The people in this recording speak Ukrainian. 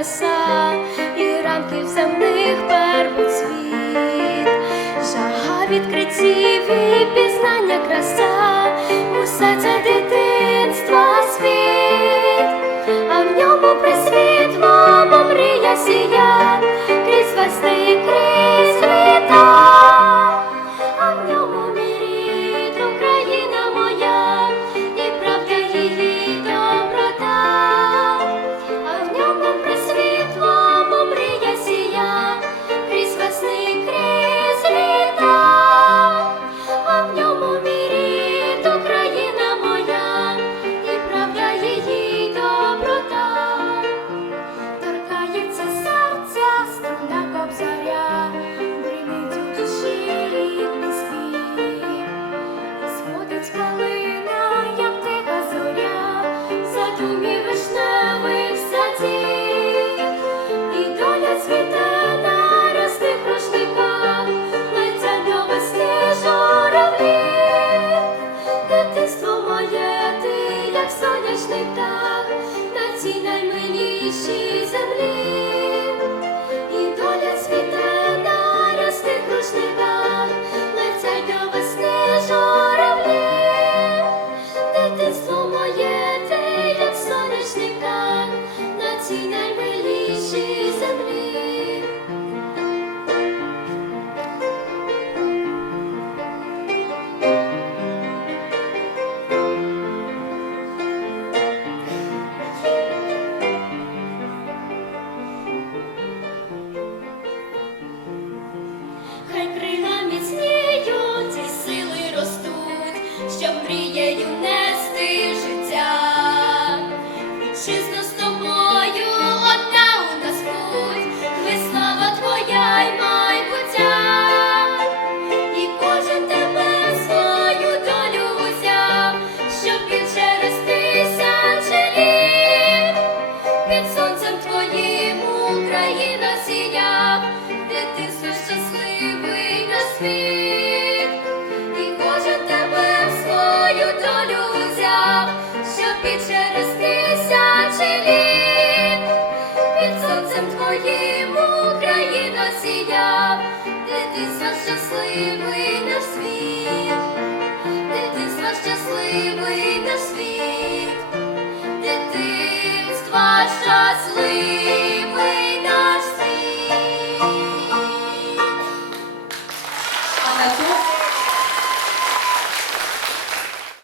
краса, і ранків земних первоцвіт, жага відкриттів і пізнання краса, усе це. лиш на цій наймилішій землі, і доля світе на рясних рушниках, летять до весни журавлі, дитинство моє ти, як сонячний так, на цій наймилішій землі. мрією не. через тисячі літ, під сонцем твоїм Україна сіяв, дитинство щасливий наш світ, дитинства щасливий наш світ, дитинство щасливий.